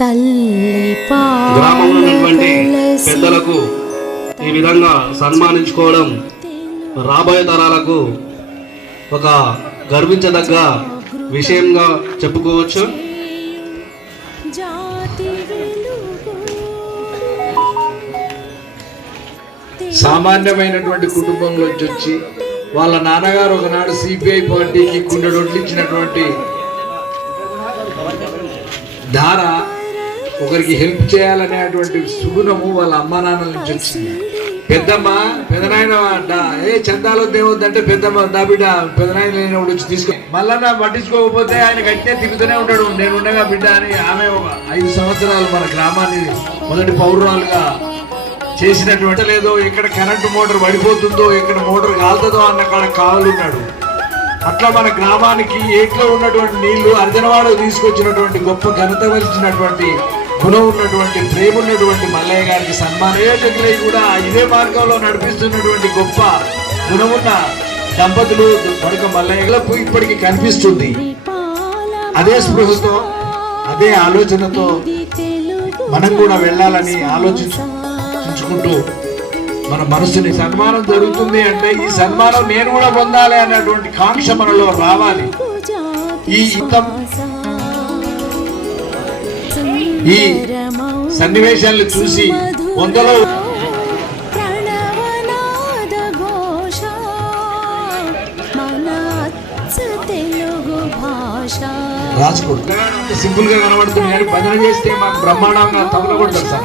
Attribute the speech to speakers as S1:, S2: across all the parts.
S1: తల్లి
S2: పెద్దలకు ఈ విధంగా సన్మానించుకోవడం రాబోయే తరాలకు ఒక గర్వించదగ్గ విషయంగా చెప్పుకోవచ్చు.
S3: సామాన్యమైనటువంటి కుటుంబంలోంచి వచ్చి వాళ్ళ నాన్నగారు ఒకనాడు సిపిఐ పార్టీకి గుండెడొడ్లు ఇచ్చినటువంటి ధార ఒకరికి హెల్ప్ చేయాలనేటువంటి సుగుణము వాళ్ళ అమ్మా నాన్నల నుంచి వచ్చింది. పెద్దమ్మ పెదనాయన ఏ చందాలు దేవద్దంటే పెద్దమ్మ దా బిడ్డ పెదనాయన లేనప్పుడు వచ్చి తీసుకో మళ్ళా పట్టించుకోకపోతే ఆయన గట్టిగా తిరుగుతూనే ఉంటాడు నేను ఉండగా బిడ్డ అని ఆమె ఐదు సంవత్సరాలు మన గ్రామాన్ని మొదటి పౌరురాలుగా చేసినటువంటి లేదో ఎక్కడ కరెంటు మోటార్ పడిపోతుందో ఎక్కడ మోటార్ కాలుతుందో అన్న కాడ కావాలన్నాడు అట్లా మన గ్రామానికి ఏట్లో ఉన్నటువంటి నీళ్ళు అర్జనవాడ తీసుకొచ్చినటువంటి గొప్ప ఘనత వహించినటువంటి గుణం ఉన్నటువంటి ప్రేమ ఉన్నటువంటి మల్లయ్య గారికి సన్మానయోజకులై కూడా ఇదే మార్గంలో నడిపిస్తున్నటువంటి గొప్ప గుణమున్న దంపతులు మరొక మల్లయ్యలకు ఇప్పటికి కనిపిస్తుంది. అదే స్పృహతో అదే ఆలోచనతో మనం కూడా వెళ్ళాలని ఆలోచించుకుంటూ మన మనసుని సన్మానం జరుగుతుంది అంటే ఈ సన్మానం నేను కూడా పొందాలి అన్నటువంటి కాంక్ష మనలో రావాలి. ఈ యుద్ధం ఈ సన్నివేశాలను చూసి వందలో రాసుకోడు సింపుల్గా కనబడుతుంది కానీ భజన చేస్తే మాకు బ్రహ్మాండంగా తబల కొడతారు సార్.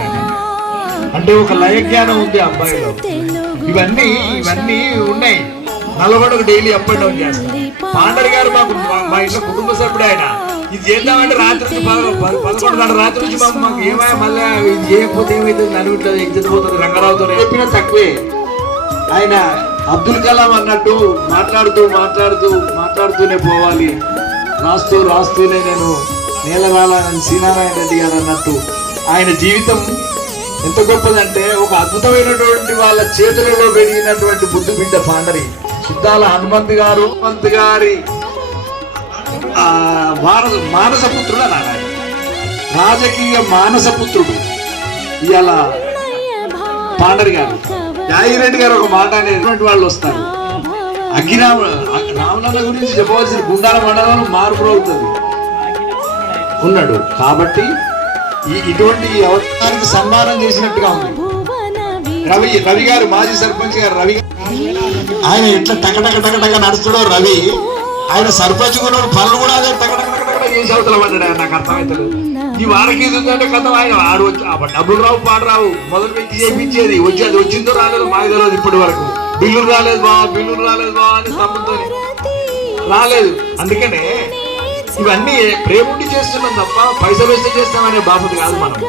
S3: అంటే ఒక లయ జ్ఞానం ఉంది అబ్బాయిలో. ఇవన్నీ ఇవన్నీ ఉన్నాయి. నల్లగొండకు డైలీ అప్ అండ్ డౌన్ చేస్తాం. పాండర్ గారు మాకు మా- మా ఇంట్లో కుటుంబ సభ్యుడు ఆయన. ఇది చేద్దామంటే రాత్రి పదకొండు రాత్రి నుంచి మాకు మాకు ఏమయ్యా మళ్ళీ ఇది చేయకపోతే ఏమైతుంది నలుగుట్లో ఎగ్జిట్ పోతుంది రంగరావుతో చెప్పినా తక్కువే. ఆయన అబ్దుల్ కలాం అన్నట్టు మాట్లాడుతూ మాట్లాడుతూ మాట్లాడుతూనే పోవాలి. రాస్తూ రాస్తూనే నేను నేలరాలని శ్రీనారాయణ రెడ్డి గారు అన్నట్టు ఆయన జీవితం ఎంత గొప్పదంటే ఒక అద్భుతమైనటువంటి వాళ్ళ చేతులలో పెరిగినటువంటి బుద్ధి బిడ్డ పాండరి. సుద్దాల హనుమంత్ గారు హనుమంత్ గారి మానస మానసపుత్రుడు అన్నారు. ఆయన. రాజకీయ మానసపుత్రుడు. ఇవాళ పాండరి గారు. యాగిరెడ్డి గారు ఒక మాట అనేటువంటి వాళ్ళు వస్తారు. అగ్గిరామ రామనన్న గురించి చెప్పవలసిన గుండాల మండలం మార్పు అవుతుంది. ఉన్నాడు. కాబట్టి ఈ ఇటువంటి ఈ అవతారానికి సన్మానం చేసినట్టుగా ఉంది. రవి రవి గారు మాజీ సర్పంచ్ గారు రవి. ఆయన ఎట్లా టకటక టక టక నడుస్తాడో రవి. ఆయన సర్పంచ్ కూడా పనులు కూడా అదే చేసి అవతల ఆయన నాకు అర్థమవుతుంది ఈ వారికి ఇది ఉందంటే కథ ఆయన ఆడు వచ్చి డబ్బులు రావు పాడు రావు. మొదలు పెట్టి చేయించేది వచ్చేది వచ్చిందో రాలేదు మాకు తెలియదు ఇప్పటి వరకు. బిల్లులు రాలేదు బా బిల్లులు రాలేదు బా అని తమ్ముతో రాలేదు. అందుకనే ఇవన్నీ ప్రేమ ఉండి చేస్తున్నాం తప్ప పైసలు వేస్తే చేస్తామనే బాపతి కాదు మనం.